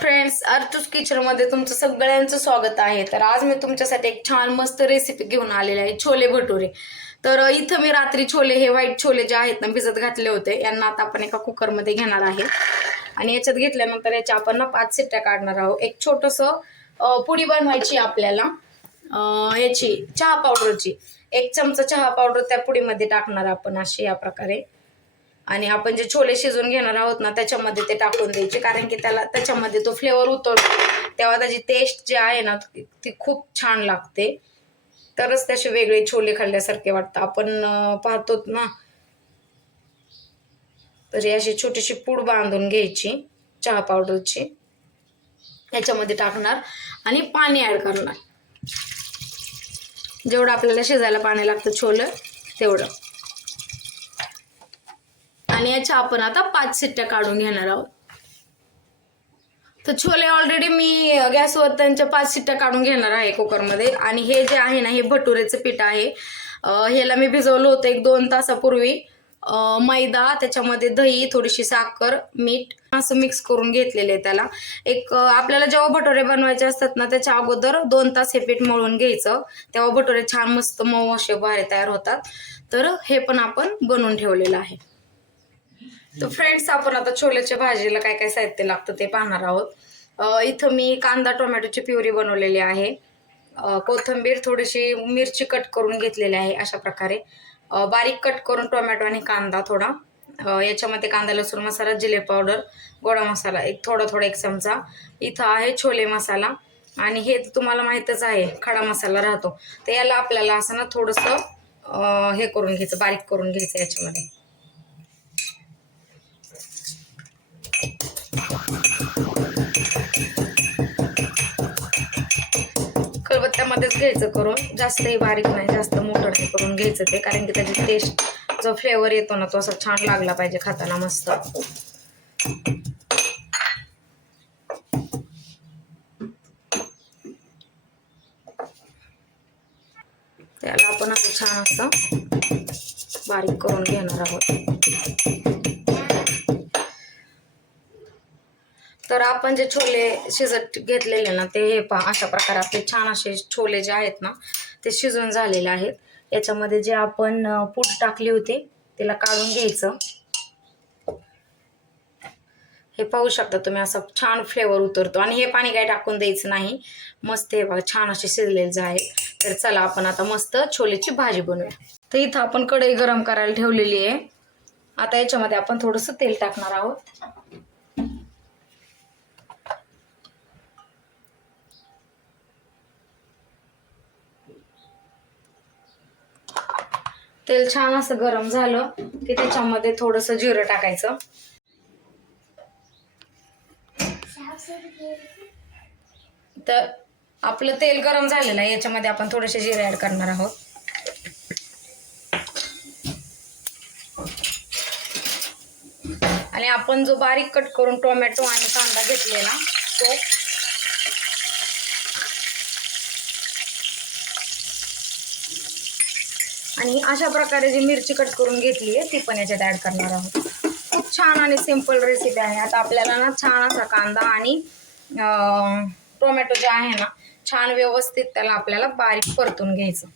Friends अर्थूस किचनमध्ये तुमचं सगळ्यांचं स्वागत आहे. तर आज मी तुमच्यासाठी एक छान मस्त रेसिपी घेऊन आलेली आहे छोले भटुरे. तर इथं मी रात्री छोले हे व्हाईट छोले जे आहेत ना भिजत घातले होते. यांना आता आपण एका कुकरमध्ये घेणार आहे. आणि याच्यात घेतल्यानंतर याच्या आपण ना पाच सिट्ट्या काढणार आहोत. एक छोटंसं पुडी बनवायची आपल्याला. ह्याची याची चहा पावडरची एक चमचा चहा पावडर त्या पुडीमध्ये टाकणार आपण अशी या प्रकारे. आणि आपण जे छोले शिजवून घेणार आहोत ना त्याच्यामध्ये ते टाकून द्यायचे. कारण की त्याला त्याच्यामध्ये तो फ्लेवर उतरतो. तेव्हा त्याची टेस्ट जी आहे ना ती खूप छान लागते. तरच त्याचे वेगळे छोले खाल्ल्यासारखे वाटतं. आपण पाहतो ना. तरी अशी छोटीशी पूड बांधून घ्यायची चहा पावडरची. याच्यामध्ये टाकणार आणि पाणी ॲड करणार. जेवढं आपल्याला शिजायला पाणी लागतं छोलं तेवढं. आणि याच्या आपण आता पाच सिट्ट्या काढून घेणार आहोत. तर छोले ऑलरेडी मी गॅसवर त्यांच्या पाच सिट्ट्या काढून घेणार आहे कुकरमध्ये. आणि हे जे आहे ना हे भटुरेचं पीठ आहे. ह्याला मी भिजवलं होतं एक दोन तासापूर्वी. मैदा त्याच्यामध्ये दही थोडीशी साखर मीठ असं मिक्स करून घेतलेले आहे त्याला. एक आपल्याला जेव्हा भटोरे बनवायचे असतात ना त्याच्या अगोदर दोन तास हे पीठ मळून घ्यायचं. तेव्हा भटोरे छान मस्त मऊ असे भारे तयार होतात. तर हे पण आपण बनवून ठेवलेलं आहे. तर फ्रेंड्स आपण आता छोल्याच्या भाजीला काय काय साहित्य लागतं ते पाहणार आहोत. इथं मी कांदा टोमॅटोची प्युरी बनवलेली आहे. कोथंबीर कोथिंबीर थोडीशी मिरची कट करून घेतलेली आहे अशा प्रकारे. बारीक कट करून टोमॅटो आणि कांदा थोडा. याच्यामध्ये कांदा लसूण मसाला जिले पावडर गोडा मसाला एक थोडा थोडा एक चमचा. इथं आहे छोले मसाला. आणि हे तुम्हाला माहीतच आहे खडा मसाला राहतो. तर याला आपल्याला असं ना थोडंसं हे करून घ्यायचं बारीक करून घ्यायचं याच्यामध्ये. मध्येच घ्यायचं करून. जास्तही बारीक नाही जास्त मोठं नाही करून घ्यायचं ते कारण की त्याची टेस्ट जो फ्लेवर येतो ना तो असा छान लागला पाहिजे खाताना मस्त. त्याला आपण असं छान असं बारीक करून घेणार आहोत. तर आपण जे छोले शिजत घेतलेले ना ते हे पहा अशा प्रकारे आपले छान असे छोले जे आहेत ना ते शिजून झालेले आहेत. याच्यामध्ये जे आपण पूट पूड टाकली होती तिला काढून घ्यायचं. हे पाहू शकता तुम्ही असं छान फ्लेवर उतरतो. आणि हे पाणी काही टाकून द्यायचं नाही. मस्त हे बघा छान असे शिजलेले जे आहे तर चला आपण आता मस्त छोलेची भाजी बनवूया. तर इथं आपण कढई गरम करायला ठेवलेली आहे. आता याच्यामध्ये आपण थोडंसं तेल टाकणार आहोत. तेल छान असं गरम झालं की त्याच्यामध्ये थोडंसं जिरं टाकायचं. तर आपलं तेल गरम झालेलं आहे याच्यामध्ये आपण थोडेसे जिरे ऍड करणार आहोत. आणि आपण जो बारीक कट करून टोमॅटो आणि कांदा घेतलेला तो आणि अशा प्रकारे जी मिरची कट करून घेतली आहे ती पण याच्यात ॲड करणार आहोत. खूप छान आणि सिंपल रेसिपी आहे. आता आपल्याला ना छान असा कांदा आणि टोमॅटो जे आहे ना छान व्यवस्थित त्याला आपल्याला बारीक परतून घ्यायचं.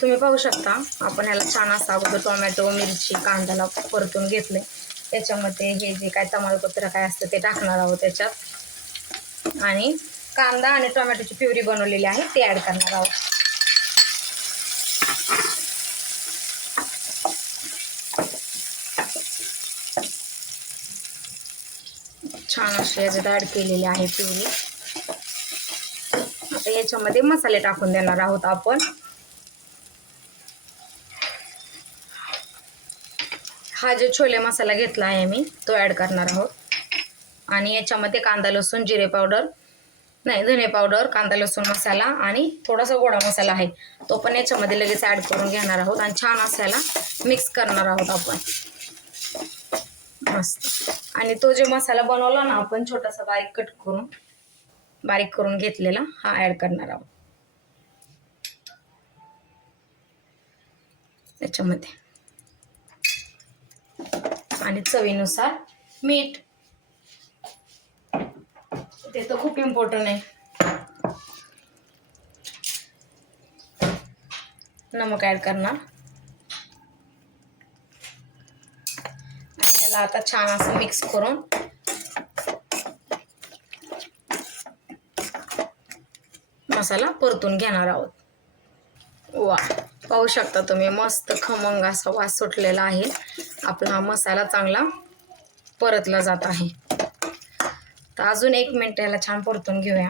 तुम्ही पाहू शकता आपण ह्याला छान असा अगोदर टोमॅटो मिरची कांद्याला परतून घेतले त्याच्यामध्ये हे जे काय तमालपत्र काय असतं ते टाकणार आहोत त्याच्यात. आणि कांदा आणि टोमॅटोची प्युरी बनवलेली आहे ते ॲड करणार आहोत. छान अशी याच्यात ॲड केलेली आहे प्युरी. आता याच्यामध्ये मसाले टाकून देणार आहोत आपण. हा जो छोले मसाला घेतला आहे मी तो ॲड करणार आहोत. आणि याच्यामध्ये कांदा लसूण जिरे पावडर नाही धने पावडर कांदा लसूण मसाला आणि थोडासा गोडा मसाला आहे. तो पण याच्यामध्ये लगेच ॲड करून घेणार आहोत आणि छान असायला मिक्स करणार आहोत आपण. मस्त. आणि तो जो मसाला बनवला ना आपण छोटासा बारीक कट करून बारीक करून घेतलेला हा ॲड करणार आहोत. त्याच्यामध्ये आणि चवीनुसार मीठ. ते तर खूप इम्पॉर्टंट आहे. नमक ॲड करणार. आणि याला आता छान असं मिक्स करून. मसाला परतून घेणार आहोत. वा पाहू शकता तुम्ही मस्त खमंग असा वास सुटलेला आहे. आपला हा मसाला चांगला परतला जात आहे. तर अजून एक मिनटं याला छान परतून घेऊया.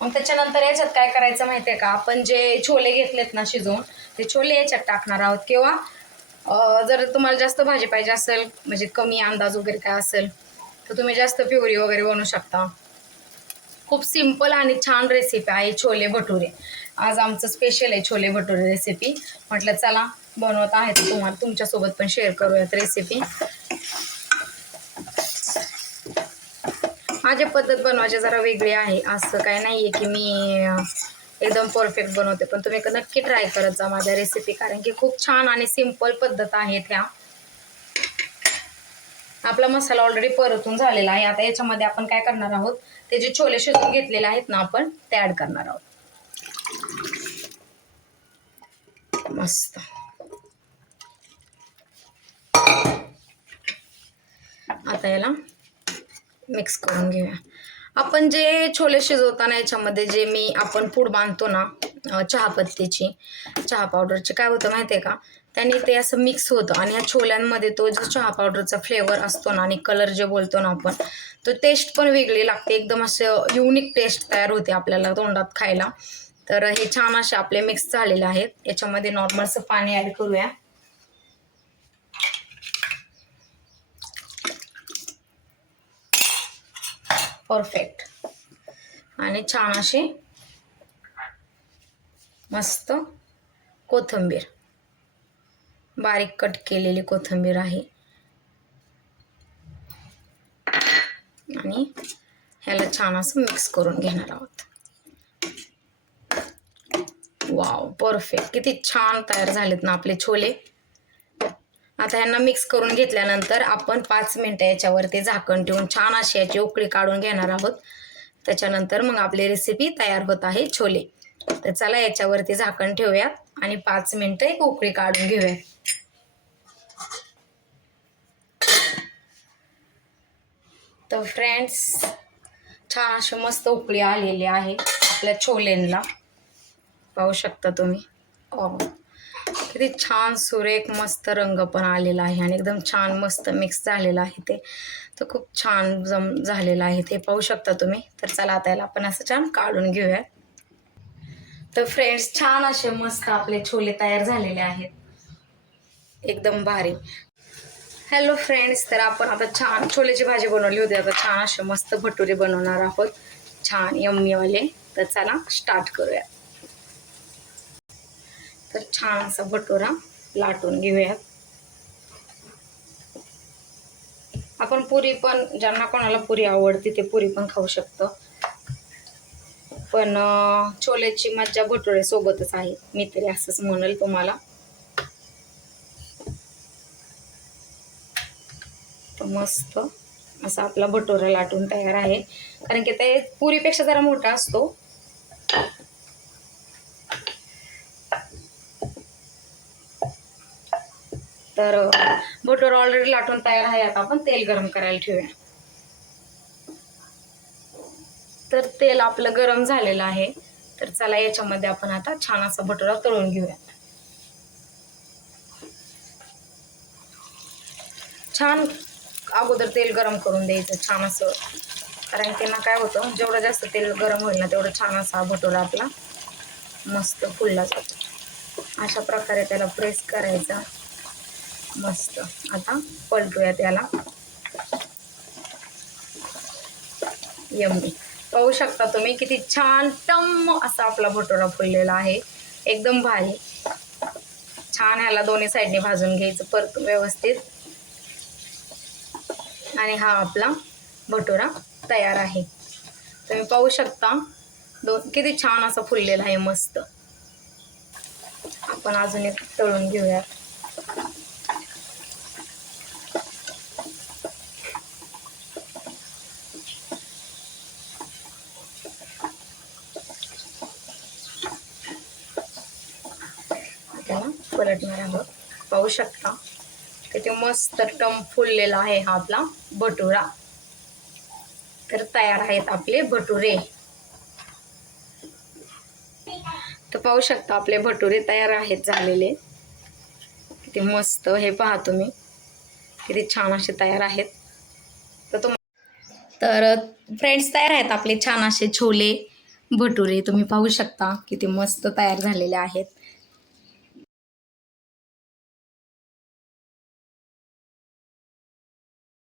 मग त्याच्यानंतर याच्यात काय करायचं माहिती आहे का? आपण जे छोले घेतलेत ना शिजवून ते छोले याच्यात टाकणार आहोत किंवा जर तुम्हाला जास्त भाजी पाहिजे असेल म्हणजे कमी अंदाज वगैरे काय असेल तर तुम्ही जास्त प्युरी वगैरे बनवू शकता. खूप सिंपल आणि छान रेसिपी आहे छोले भटुरे. आज आमचं स्पेशल आहे छोले भटुरे रेसिपी म्हटलं चला बनवत आहे तर तुम्हाला तुमच्यासोबत पण शेअर करूयात रेसिपी माझी पद्धत बनवायची जरा वेगळी आहे. असं काय नाही आहे की मी एकदम परफेक्ट बनवते. पण तुम्ही नक्की ट्राय करत जा माझ्या रेसिपी कारण की खूप छान आणि सिंपल पद्धत आहेत ह्या आपला मसाला ऑलरेडी परतून झालेला आहे. आता याच्यामध्ये आपण काय करणार आहोत? ते जे छोले शिजून घेतलेले आहेत ना आपण ते ॲड करणार आहोत. मस्त आता याला मिक्स करून घेऊया. आपण जे छोले शिजवताना याच्यामध्ये जे मी आपण पूड बांधतो ना चहापत्तीची चहा पावडरची काय होतं माहिती आहे का? त्याने ते असं मिक्स होतं आणि ह्या छोल्यांमध्ये तो जो चहा पावडरचा फ्लेवर असतो ना आणि कलर जे बोलतो ना आपण तो टेस्ट पण वेगळी लागते. एकदम असं युनिक टेस्ट तयार होते आपल्याला तोंडात खायला. तर हे छान असे आपले मिक्स झालेले आहेत. याच्यामध्ये नॉर्मलचं पाणी ॲड करूया. परफेक्ट आणि छान असे मस्त कोथिंबीर. बारीक कट केलेली कोथिंबीर आहे. आणि ह्याला छान असं मिक्स करून घेणार आहोत. वाव परफेक्ट किती छान तयार झालेत ना आपले छोले. आता यांना मिक्स करून घेतल्यानंतर आपण पाच मिनटं याच्यावरती झाकण ठेवून छान अशी याची उकळी काढून घेणार आहोत. त्याच्यानंतर मग आपली रेसिपी तयार होत आहे छोले. तर चला याच्यावरती झाकण ठेवूयात आणि पाच मिनटं एक उकळी काढून घेऊया. तर फ्रेंड्स छान अशी मस्त उकळी आलेली आहे आपल्या छोलेंना. पाहू शकता तुम्ही. किती छान सुरेख मस्त रंग पण आलेला आहे आणि एकदम छान मस्त मिक्स झालेलं आहे ते. तर खूप छान जम झालेलं आहे ते पाहू शकता तुम्ही. तर चला आता याला आपण असं छान काढून घेऊया तर फ्रेंड्स छान असे मस्त आपले छोले तयार झालेले आहेत. एकदम भारी. हॅलो फ्रेंड्स तर आपण आता छान छोलेची भाजी बनवली होती. आता छान असे मस्त भटुरे बनवणार आहोत. छान यम्मीवाले तर चला स्टार्ट करूया तर छान असा भटुरा लाटून घेऊयात. आपण पुरी पण ज्यांना कोणाला पुरी आवडते ते पुरी पण खाऊ शकतो. पण छोल्याची मज्जा भटुऱ्यासोबतच आहे. मी तरी असंच म्हणेल तुम्हाला. तर मस्त असा आपला भटोरा लाटून तयार आहे. कारण की ते पुरीपेक्षा जरा मोठा असतो. तर भटोरा ऑलरेडी लाटून तयार आहे. आता आपण तेल गरम करायला ठेवूया. तर तेल आपलं गरम झालेलं आहे. तर चला याच्यामध्ये आपण आता छान असा भटोरा तळून घेऊया. छान अगोदर तेल गरम करून द्यायचं छान असं. कारण त्यांना काय होतं जेवढं जास्त तेल गरम होईल ना तेवढं छान असा भटोरा आपला मस्त फुलला जातो. अशा प्रकारे त्याला प्रेस करायचा. मस्त. आता पलटूया त्याला यम्मी. पाहू शकता तुम्ही किती छान टम्म असा आपला भटोरा फुललेला आहे. एकदम भारी. छान ह्याला दोन्ही साईडने भाजून घ्यायचं परत व्यवस्थित. आणि हा आपला भटोरा तयार आहे. तुम्ही पाहू शकता दोन किती छान असा फुललेला आहे मस्त. आपण अजून एक तळून घेऊया त्याला पलटणार आहोत पाहू शकता. किती मस्त टम फुललेला आहे हा आपला भटुरा. तर तयार आहेत आपले भटुरे. तर पाहू शकता आपले भटुरे तयार आहेत झालेले. किती मस्त हे पहा तुम्ही. किती छान असे तयार आहेत. तर तुम तर फ्रेंड्स तयार आहेत आपले छान असे छोले भटुरे तुम्ही पाहू शकता किती मस्त तयार झालेले आहेत.